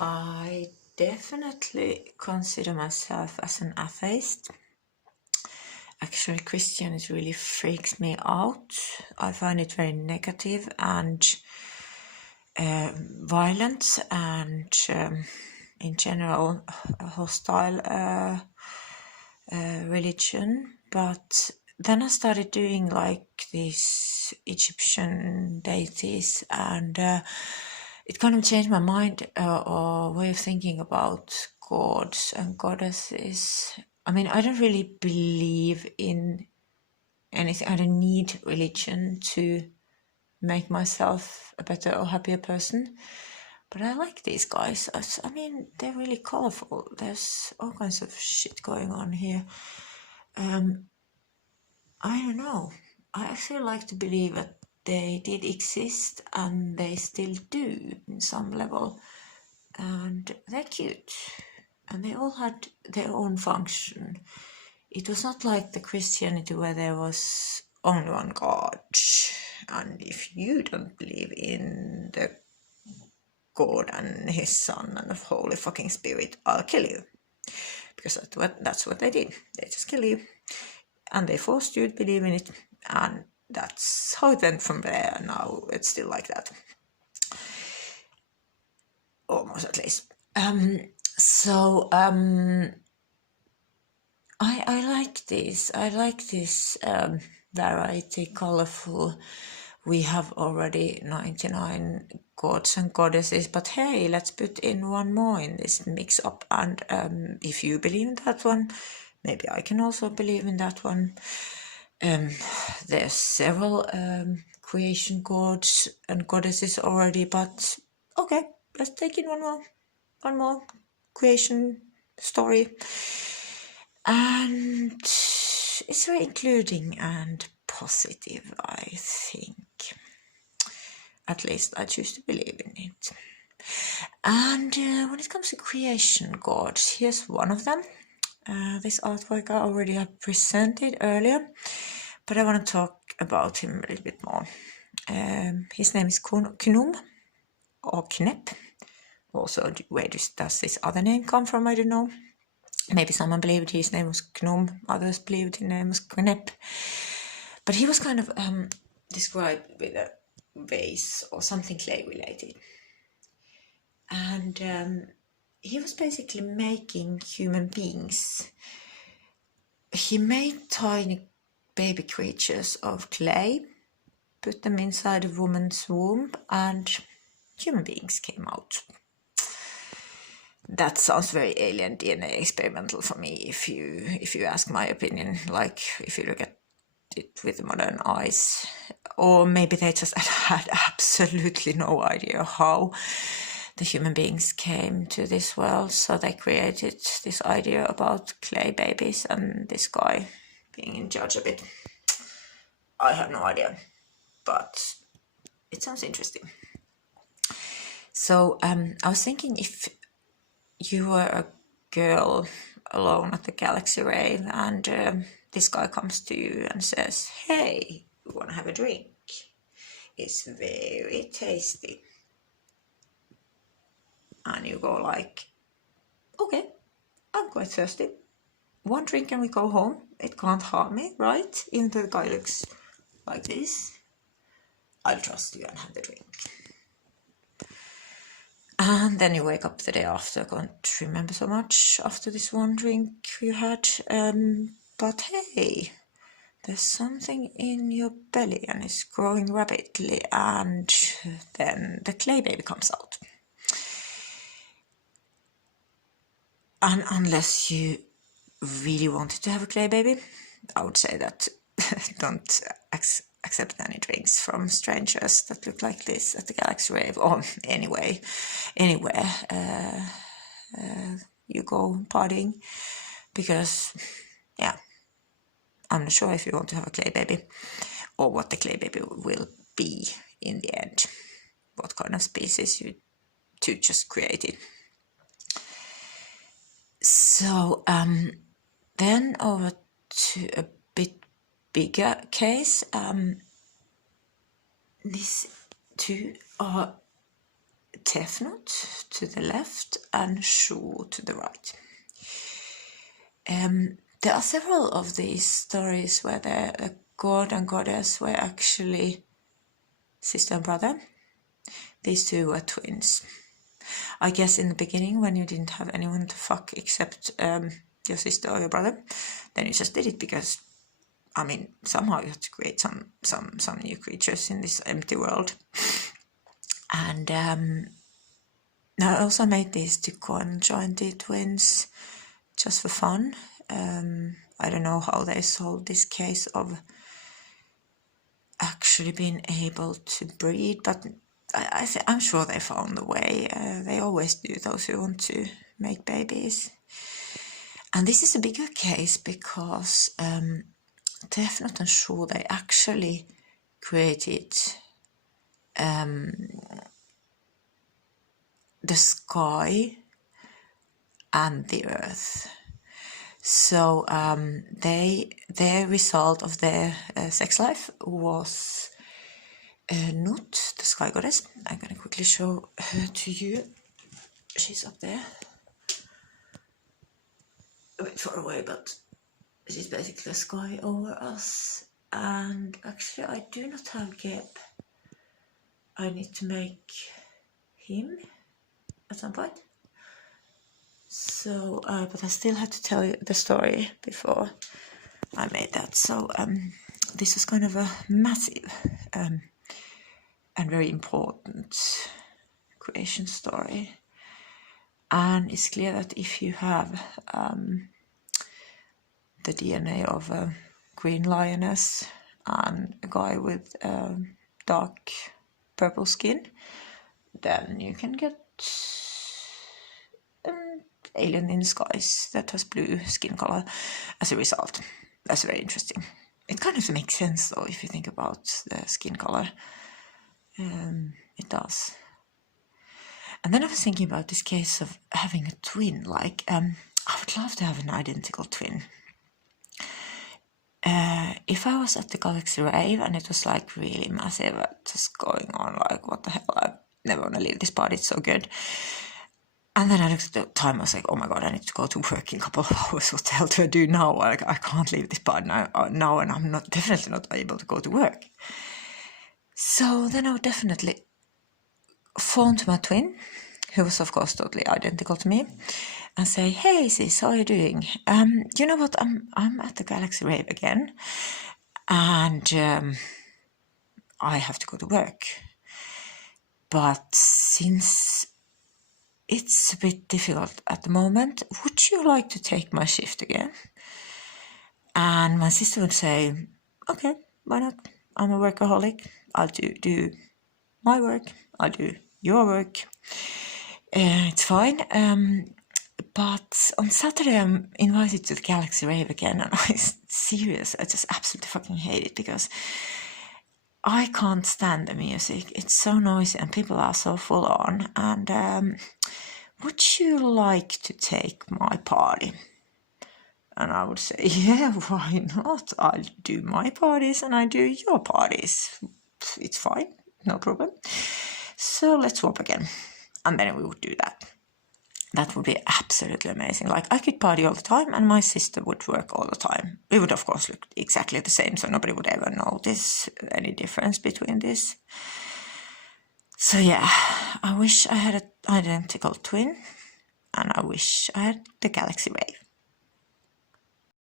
I definitely consider myself as an atheist. Actually, Christianity really freaks me out. I find it very negative and violent and in general a hostile religion. But then I started doing like these Egyptian deities and it kind of changed my mind or way of thinking about gods and goddesses. I mean, I don't really believe in anything. I don't need religion to make myself a better or happier person. But I like these guys. I mean, they're really colorful. There's all kinds of shit going on here. I don't know. I actually like to believe that they did exist and they still do in some level. And they're cute. And they all had their own function. It was not like the Christianity where there was only one God. And if you don't believe in the God and his son and the Holy fucking Spirit, I'll kill you. Because that's what they did. They just kill you. And they forced you to believe in it. And that's how it went from there. Now it's still like that. Almost at least. I like this. I like this variety, colorful. We have already 99 gods and goddesses, but hey, let's put in one more in this mix up. And if you believe in that one, maybe I can also believe in that one. There's several creation gods and goddesses already, but okay, let's take in one more creation story. And it's very including and positive, I think. At least I choose to believe in it. And when it comes to creation gods, here's one of them. This artwork I already have presented earlier, but I want to talk about him a little bit more. His name is Khnum, or Knep. Also, where does this other name come from? I don't know. Maybe someone believed his name was Khnum, others believed his name was Knep. But he was kind of described with a vase or something clay related. And he was basically making human beings. He made tiny baby creatures of clay, put them inside a woman's womb, and human beings came out. That sounds very alien DNA experimental for me, if you ask my opinion. Like, if you look at it with modern eyes, or maybe they just had absolutely no idea how the human beings came to this world, so they created this idea about clay babies and this guy being in charge of it. I have no idea, but it sounds interesting. So I was thinking, if you were a girl alone at the galaxy rave and this guy comes to you and says, hey, you want to have a drink? It's very tasty. And you go like, okay, I'm quite thirsty. One drink and we go home. It can't harm me, right? Even though the guy looks like this. I'll trust you and have the drink. And then you wake up the day after, can't remember so much after this one drink you had. But hey, there's something in your belly and it's growing rapidly, and then the clay baby comes out. And unless you really wanted to have a clay baby, I would say that don't accept any drinks from strangers that look like this at the Galaxy Rave, or anywhere you go partying, because yeah, I'm not sure if you want to have a clay baby or what the clay baby will be in the end, what kind of species you two just created. So then over to a bit bigger case. These two are Tefnut to the left and Shu to the right. There are several of these stories where the god and goddess were actually sister and brother. These two were twins. I guess in the beginning, when you didn't have anyone to fuck except your sister or your brother, then you just did it because, I mean, somehow you have to create some new creatures in this empty world. And I also made these two conjoined twins just for fun. I don't know how they solved this case of actually being able to breed, but I'm sure they found a way. They always do, those who want to make babies. And this is a bigger case because Tefnut and Shu, they actually created the sky and the earth. So their result of their sex life was Nut, the sky goddess. I'm going to quickly show her to you. She's up there. A bit far away, but she's basically the sky over us. And actually, I do not have Geb. I need to make him at some point. So, but I still had to tell you the story before I made that. So, this was kind of a massive and very important creation story. And it's clear that if you have the DNA of a green lioness and a guy with dark purple skin, then you can get an alien in disguise that has blue skin color as a result. That's very interesting. It kind of makes sense though if you think about the skin color. It does. And then I was thinking about this case of having a twin. Like, I would love to have an identical twin. If I was at the Galaxy Rave and it was like really massive, just going on like, what the hell, I never want to leave this party, it's so good. And then I looked at the time, I was like, oh my god, I need to go to work in a couple of hours, what the hell do I do now? Like, I can't leave this party now and I'm definitely not able to go to work. So then I would definitely phone to my twin, who was of course totally identical to me, and say, hey sis, how are you doing? You know what, I'm at the Galaxy Rave again, and I have to go to work. But since it's a bit difficult at the moment, would you like to take my shift again? And my sister would say, okay, why not? I'm a workaholic. I'll do my work. I'll do your work. It's fine. But on Saturday, I'm invited to the Galaxy Rave again, and I'm serious. I just absolutely fucking hate it because I can't stand the music. It's so noisy and people are so full on. And would you like to take my party? And I would say, yeah, why not? I'll do my parties and I do your parties. It's fine, no problem. So let's swap again. And then we would do that. That would be absolutely amazing. Like, I could party all the time and my sister would work all the time. We would, of course, look exactly the same, so nobody would ever notice any difference between this. So yeah, I wish I had an identical twin, and I wish I had the Galaxy Rave.